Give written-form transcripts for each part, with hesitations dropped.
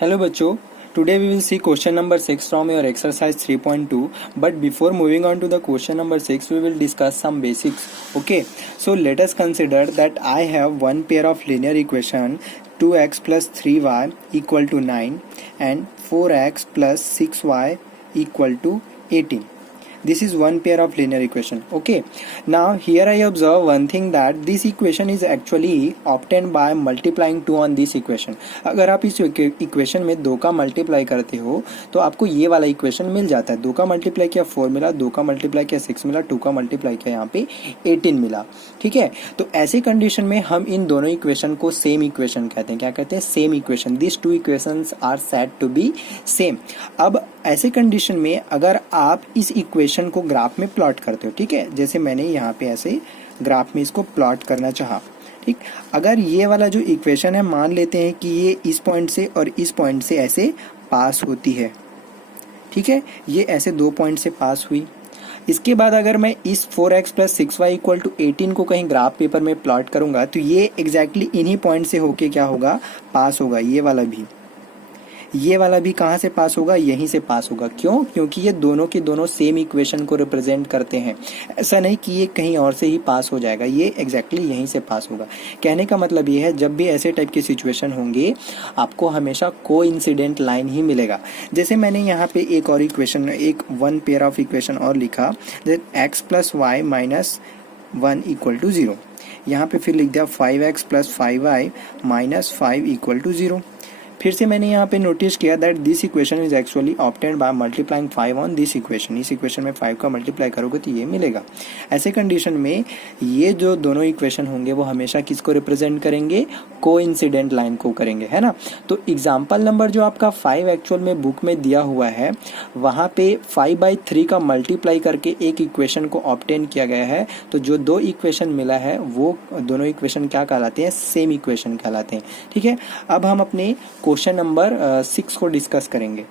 Hello बच्चों, today we will see question number 6 from your exercise 3.2. But before moving on to the question number 6, we will discuss some basics. Okay, so let us consider that I have one pair of linear equation 2x plus 3y equal to 9 and 4x plus 6y equal to 18. This is one pair of linear equation. Okay, now here I observe one thing that this equation is actually obtained by multiplying 2 on this equation. अगर आप इस equation में 2 का multiply करते हो तो आपको ये वाला इक्वेशन मिल जाता है. 2 का मल्टीप्लाई किया 4 मिला, 2 का मल्टीप्लाई किया 6 मिला, 2 का मल्टीप्लाई किया यहाँ पे 18 मिला. ठीक है, तो ऐसे कंडीशन में हम इन दोनों इक्वेशन को सेम इक्वेशन कहते हैं. क्या कहते हैं? Same equation. This two equations are said to be same. अब ऐसे कंडीशन में अगर आप इस इक्वेशन को ग्राफ में प्लॉट करते हो, ठीक है, जैसे मैंने यहाँ पे ऐसे ग्राफ में इसको प्लॉट करना चाहा, ठीक, अगर ये वाला जो इक्वेशन है मान लेते हैं कि ये इस पॉइंट से और इस पॉइंट से ऐसे पास होती है, ठीक है, ये ऐसे 2 पॉइंट से पास हुई. इसके बाद अगर मैं इस 4x plus 6y equal to 18 को कहीं ग्राफ पेपर में प्लॉट करूंगा तो ये एग्जैक्टली इन्हीं पॉइंट से होके क्या होगा, पास होगा. ये वाला भी कहाँ से पास होगा? यहीं से पास होगा. क्यों? क्योंकि ये दोनों के दोनों सेम इक्वेशन को रिप्रेजेंट करते हैं. ऐसा नहीं कि ये कहीं और से ही पास हो जाएगा, ये एग्जैक्टली यहीं से पास होगा. कहने का मतलब ये है जब भी ऐसे टाइप के सिचुएशन होंगे आपको हमेशा कोइंसिडेंट लाइन ही मिलेगा. जैसे मैंने यहाँ पे एक और इक्वेशन, एक वन पेयर ऑफ इक्वेशन और लिखा, x plus y minus 1 equal to 0. यहाँ पे फिर लिख दिया 5x plus 5y minus 5 equal to 0. फिर से मैंने यहाँ पे नोटिस किया that this equation is actually obtained by multiplying 5 on this equation. इस इक्वेशन में 5 का मल्टीप्लाई करोगे तो ये मिलेगा. ऐसे कंडीशन में ये जो दोनों इक्वेशन होंगे वो हमेशा किसको रिप्रेजेंट करेंगे? कोइंसिडेंट लाइन को करेंगे, है ना. तो एग्जाम्पल नंबर जो आपका 5 एक्चुअल में बुक में दिया हुआ है वहाँ पे 5/3 का मल्टीप्लाई करके एक इक्वेशन को ऑब्टेन किया गया है. तो जो 2 इक्वेशन मिला है वो दोनों इक्वेशन क्या कहलाते हैं? सेम इक्वेशन कहलाते हैं. ठीक है, अब हम अपने क्वेश्चन नंबर 6 को डिस्कस करेंगे.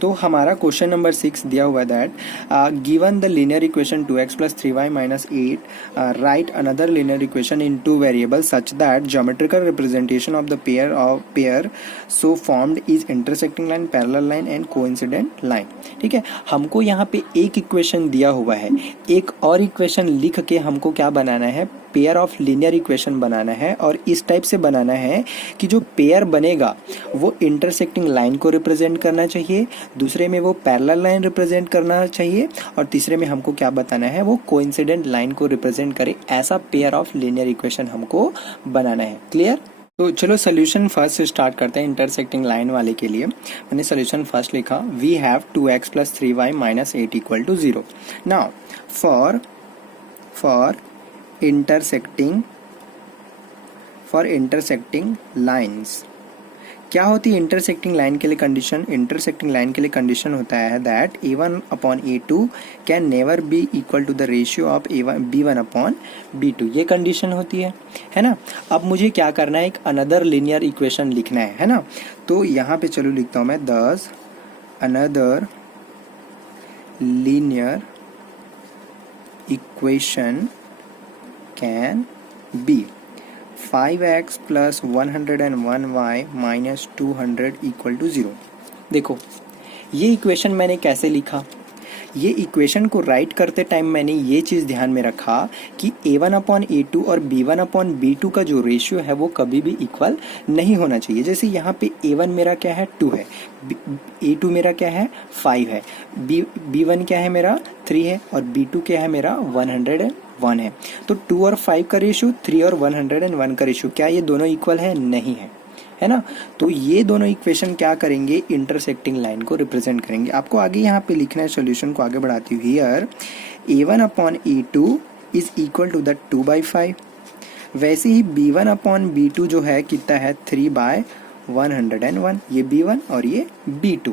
तो हमारा क्वेश्चन नंबर 6 दिया हुआ है that given the linear equation 2x plus 3y minus 8 right another linear equation in 2 variable such that geometrical representation of the pair so formed is intersecting line, parallel line and coincident line. ठीक है, हमको यहाँ पे एक equation दिया हुआ है, एक और इक्वेशन लिख के हमको क्या बनाना है? पेयर ऑफ लीनियर इक्वेशन बनाना है. और इस टाइप से बनाना है कि जो पेयर बनेगा वो इंटरसेक्टिंग लाइन को रिप्रेजेंट करना चाहिए, दूसरे में वो पैरेलल लाइन रिप्रेजेंट करना चाहिए और तीसरे में हमको क्या बताना है? वो कोइंसिडेंट लाइन को रिप्रेजेंट करे. ऐसा पेयर ऑफ लीनियर इक्वेशन हमको बनाना है. क्लियर? तो चलो सोल्यूशन फर्स्ट से स्टार्ट करते हैं. इंटरसेक्टिंग लाइन वाले के लिए मैंने सोल्यूशन फर्स्ट लिखा, we have 2x plus 3y minus 8 equal to 0. Now for intersecting lines क्या होती है? इंटरसेक्टिंग लाइन के लिए कंडीशन, इंटरसेक्टिंग लाइन के लिए कंडीशन होता है that a1 upon a2 can never be equal to the ratio of b1 upon b2. ये कंडीशन होती है ना. अब मुझे क्या करना है? एक अनदर लीनियर इक्वेशन लिखना है ना. तो यहाँ पे चलो लिखता हूँ मैं, दस another linear equation can be 5x plus 101y minus 200 equal to 0. देखो ये इक्वेशन मैंने कैसे लिखा? ये इक्वेशन को राइट करते टाइम मैंने ये चीज़ ध्यान में रखा कि a1 अपॉन a2 और b1 अपॉन b2 का जो रेशियो है वो कभी भी इक्वल नहीं होना चाहिए. जैसे यहाँ पे a1 मेरा क्या है? 2 है, a2 मेरा क्या है? 5 है, b1 क्या है मेरा? 3 है और b2 क्या है मेरा? 101 है. तो 2 और 5 का रेशियो, 3 और 101 का रेशियो, क्या ये दोनों इक्वल है? नहीं है ना. तो ये दोनों इक्वेशन क्या करेंगे? इंटरसेक्टिंग लाइन को रिप्रेजेंट करेंगे. आपको आगे यहाँ पे लिखना है सोल्यूशन को आगे बढ़ाती हुई, here a1 upon a2 is equal to the 2/5. वैसे ही b1 अपॉन b2 जो है कितना है? 3/101. ये b1 और ये b2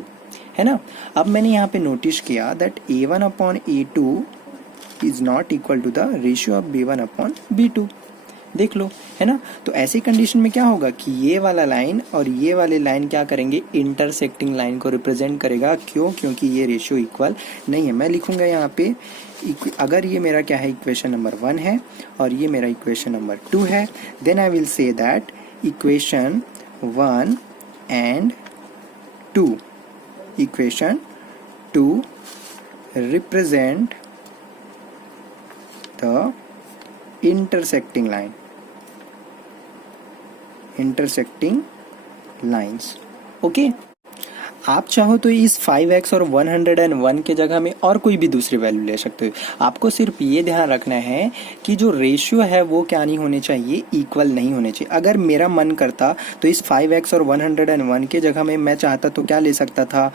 है ना. अब मैंने यहाँ पे नोटिस किया that a1 upon a2 is not equal to the ratio of b1 upon b2. देख लो, है ना. तो ऐसी कंडीशन में क्या होगा कि ये वाला लाइन और ये वाले लाइन क्या करेंगे? इंटरसेक्टिंग लाइन को रिप्रेजेंट करेगा. क्यों? क्योंकि ये रेशियो इक्वल नहीं है. मैं लिखूंगा यहाँ पे, अगर ये मेरा क्या है? इक्वेशन नंबर 1 है और ये मेरा इक्वेशन नंबर 2 है, then I will say that equation 1 and 2. Equation 2 represent the intersecting lines. Okay. आप चाहो तो इस 5x और 101 के जगह में और कोई भी दूसरी वैल्यू ले सकते हो. आपको सिर्फ ये ध्यान रखना है कि जो रेशियो है वो क्या नहीं होने चाहिए, इक्वल नहीं होने चाहिए. अगर मेरा मन करता तो इस 5x और 101 के जगह में मैं चाहता तो क्या ले सकता था,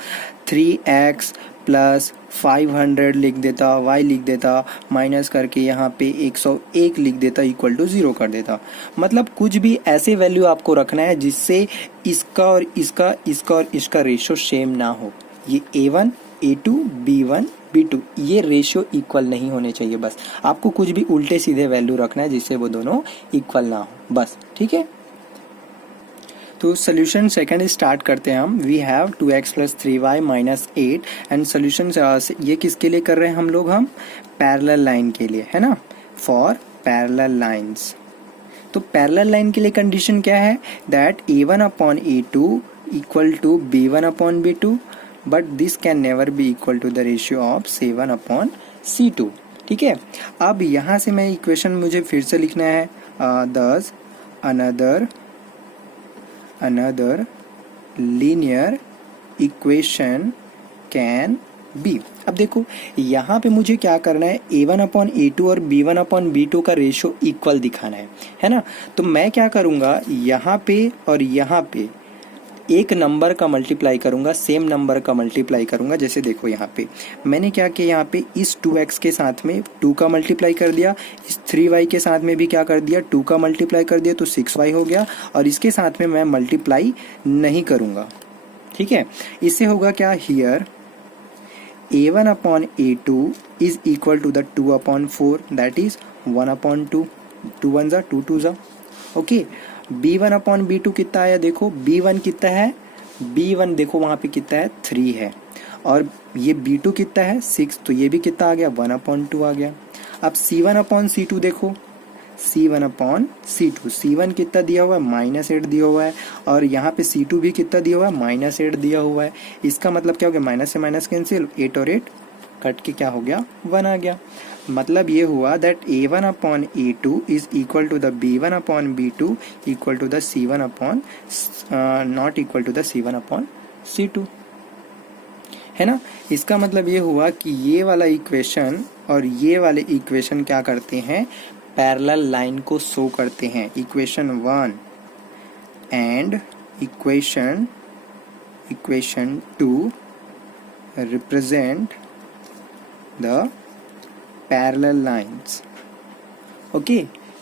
3x प्लस 500 लिख देता, y लिख देता, माइनस करके यहाँ पे 101 लिख देता, इक्वल टू 0 कर देता. मतलब कुछ भी ऐसे वैल्यू आपको रखना है जिससे इसका और इसका रेशियो सेम ना हो. ये a1 a2 b1 b2 ये रेशियो इक्वल नहीं होने चाहिए. बस आपको कुछ भी उल्टे सीधे वैल्यू रखना है जिससे वो दोनों इक्वल ना हो, बस. ठीक है, तो सोल्यूशन सेकंड स्टार्ट करते हैं हम. We have 2x plus 3y minus 8 and solution ये किसके लिए कर रहे हैं हम लोग, हम पैरेलल लाइन के लिए, है ना, फॉर पैरेलल लाइंस. तो पैरेलल लाइन के लिए कंडीशन क्या है, that a1 upon a2 equal to b1 upon b2 but this can never be equal to the ratio of c1 upon c2. ठीक है, अब यहाँ से मैं इक्वेशन मुझे फिर से लिखना है, दस another linear equation can be. अब देखो यहाँ पे मुझे क्या करना है, a1 अपॉन a2 और b1 अपॉन b2 का रेशियो इक्वल दिखाना है ना. तो मैं क्या करूँगा, यहाँ पे और यहाँ पे एक नंबर का मल्टीप्लाई करूंगा, सेम नंबर का मल्टीप्लाई करूंगा. जैसे देखो यहाँ पे मैंने क्या किया, यहाँ पे इस 2x के साथ में 2 का मल्टीप्लाई कर दिया, इस 3y के साथ में भी क्या कर दिया, 2 का मल्टीप्लाई कर दिया, तो 6y हो गया. और इसके साथ में मैं मल्टीप्लाई नहीं करूंगा. ठीक है, इससे होगा क्या, here a1 upon a2 is equal to the 2 upon 4 that is 1 upon 2, 2 1 जा 2 2 जा. ओके, b1 अपॉन b2 कितना आया, देखो b1 कितना है, b1 देखो वहाँ पे कितना है, 3 है, और ये b2 कितना है, 6, तो ये भी कितना आ गया, 1 अपॉन 2 आ गया. अब c1 अपॉन c2 देखो, c1 अपॉन c2, c1 कितना दिया हुआ है, -8 दिया हुआ है, और यहाँ पे c2 भी कितना दिया हुआ है, -8 दिया हुआ है. इसका मतलब क्या हो गया, माइनस से माइनस कैंसिल, 8 और 8 कट के क्या हो गया, 1 आ गया. मतलब ये हुआ that a1 upon a2 is equal to the b1 upon b2 equal to the c1 upon not equal to the c1 upon c2, है ना. इसका मतलब ये हुआ कि ये वाला इक्वेशन और ये वाले इक्वेशन क्या करते हैं, पैरेलल लाइन को शो करते हैं. Equation 1 and equation 2 represent the parallel lines. Okay,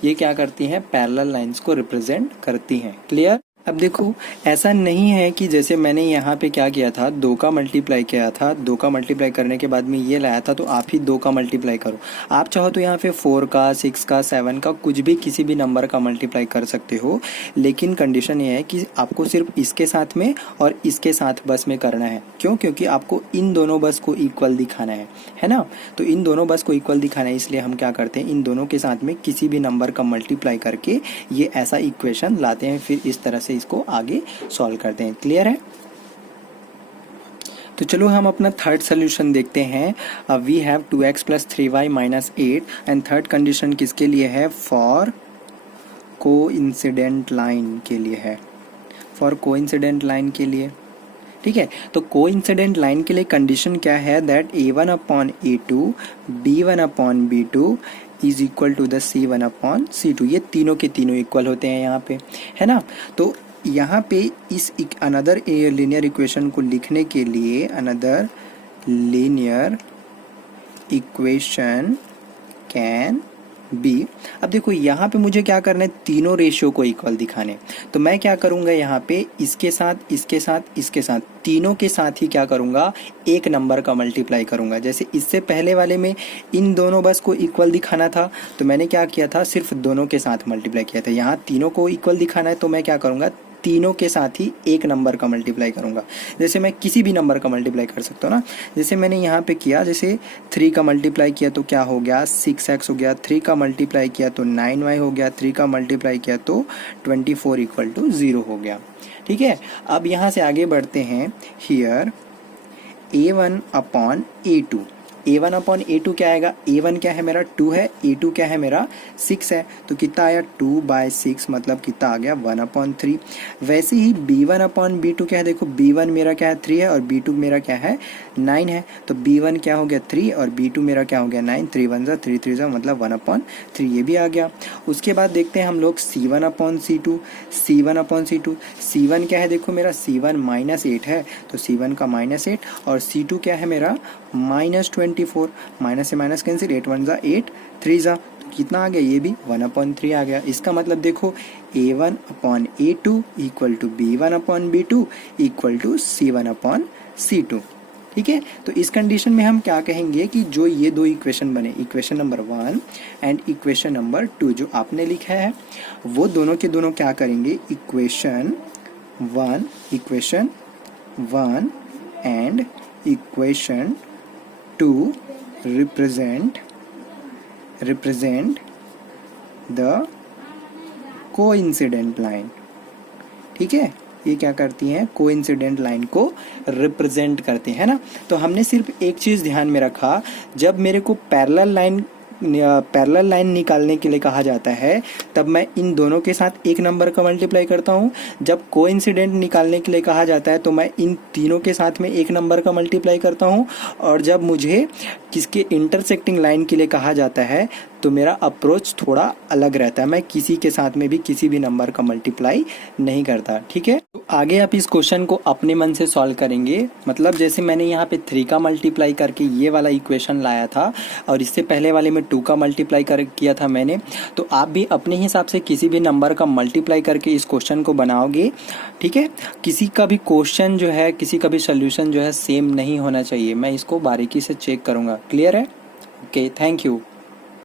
ये क्या करती हैं, पैरेलल लाइंस को रिप्रेजेंट करती हैं. क्लियर. अब देखो ऐसा नहीं है कि जैसे मैंने यहाँ पे क्या किया था, 2 का मल्टीप्लाई किया था, 2 का मल्टीप्लाई करने के बाद में ये लाया था, तो आप ही 2 का मल्टीप्लाई करो. आप चाहो तो यहाँ पे 4 का 6 का 7 का कुछ भी किसी भी नंबर का मल्टीप्लाई कर सकते हो, लेकिन कंडीशन ये है कि आपको सिर्फ इसके साथ में और इसके साथ बस में करना है. क्यों, क्योंकि आपको इन दोनों बस को इक्वल दिखाना है ना. तो इन दोनों बस को इक्वल दिखाना है, इसलिए हम क्या करते हैं, इन दोनों के साथ में किसी भी नंबर का मल्टीप्लाई करके ये ऐसा इक्वेशन लाते हैं, फिर इस तरह से इसको आगे सॉल्व करते हैं. क्लियर है. तो चलो हम अपना थर्ड सोल्यूशन देखते हैं. We have 2x plus 3y minus 8 and third condition किसके लिए है, फॉर कोइंसिडेंट लाइन के लिए है, फॉर कोइंसिडेंट लाइन के लिए. ठीक है, तो कोइंसिडेंट लाइन के लिए कंडीशन क्या है, that a1 upon a2 b1 upon b2 is equal to the c1 upon c2. ये तीनों के तीनों इक्वल होते हैं यहाँ पे, है ना. तो यहाँ पे इस अनदर लीनियर इक्वेशन को लिखने के लिए, another linear equation can be. अब देखो यहाँ पे मुझे क्या करना है, तीनों रेशियो को इक्वल दिखाने. तो मैं क्या करूँगा, यहाँ पे इसके साथ इसके साथ इसके साथ तीनों के साथ ही क्या करूँगा, एक नंबर का मल्टीप्लाई करूँगा. जैसे इससे पहले वाले में इन दोनों बस को इक्वल दिखाना था, तो मैंने क्या किया था, सिर्फ दोनों के साथ मल्टीप्लाई किया था. यहाँ तीनों को इक्वल दिखाना है, तो मैं क्या करूँगा, तीनों के साथ ही एक नंबर का मल्टीप्लाई करूँगा। जैसे मैं किसी भी नंबर का मल्टीप्लाई कर सकता हूँ ना, जैसे मैंने यहाँ पे किया, जैसे 3 का मल्टीप्लाई किया तो क्या हो गया 6x हो गया, 3 का मल्टीप्लाई किया तो 9y हो गया, 3 का मल्टीप्लाई किया तो 24 इक्वल टू 0 हो गया। ठीक है, अब यहाँ से आगे बढ़ते हैं। Here a1 upon a2, a1 upon a2 क्या आएगा, a1 क्या है मेरा 2 है, a2 क्या है मेरा 6 है, तो कितना आया 2/6 मतलब कितना आ गया 1/3। वैसे ही b1 अपॉन b2 क्या है, देखो b1 मेरा क्या है 3 है और b2 मेरा क्या है 9 है, तो b1 क्या हो गया 3 और b2 मेरा क्या हो गया 9, 3 1 जा 3 3 जा मतलब 1/3, ये भी आ गया। उसके बाद देखते हैं हम लोग c1 upon c2, c1 upon c2, c1 क्या है देखो मेरा c1 -8 है, तो c1 का -8 और c2 क्या है मेरा -24, माइनस से माइनस कैंसिल, 8 1 जा 8, 3 जा, तो कितना आ गया ये भी 1/3 आ गया। इसका मतलब देखो a1 upon a2 equal to b1 upon b2 equal to c1 upon c2। ठीक है, तो इस कंडीशन में हम क्या कहेंगे कि जो ये दो इक्वेशन बने, equation number 1 and equation number 2 जो आपने लिखा है, वो दोनों के दोनों क्या करेंगे, equation 1 and equation 2 represent the coincident line. ठीक है, ये क्या करती हैं, कोइंसिडेंट लाइन को रिप्रेजेंट करते हैं ना। तो हमने सिर्फ एक चीज ध्यान में रखा, जब मेरे को पैरेलल लाइन निकालने के लिए कहा जाता है तब मैं इन दोनों के साथ एक नंबर का मल्टीप्लाई करता हूँ। जब कोइंसिडेंट निकालने के लिए कहा जाता है तो मैं इन तीनों के साथ में एक नंबर का मल्टीप्लाई करता हूँ। और जब मुझे किसके इंटरसेक्टिंग लाइन के लिए कहा जाता है तो मेरा अप्रोच थोड़ा अलग रहता है, मैं किसी के साथ में भी किसी भी नंबर का मल्टीप्लाई नहीं करता। ठीक है, तो आगे आप इस क्वेश्चन को अपने मन से सॉल्व करेंगे। मतलब जैसे मैंने यहाँ पे 3 का मल्टीप्लाई करके ये वाला इक्वेशन लाया था और इससे पहले वाले में 2 का मल्टीप्लाई किया था मैंने, तो आप भी अपने हिसाब से किसी भी नंबर का मल्टीप्लाई करके इस क्वेश्चन को बनाओगे। ठीक है, किसी का भी क्वेश्चन जो है, किसी का भी सोल्यूशन जो है सेम नहीं होना चाहिए, मैं इसको बारीकी से चेक करूँगा। क्लियर है? Okay, thank you.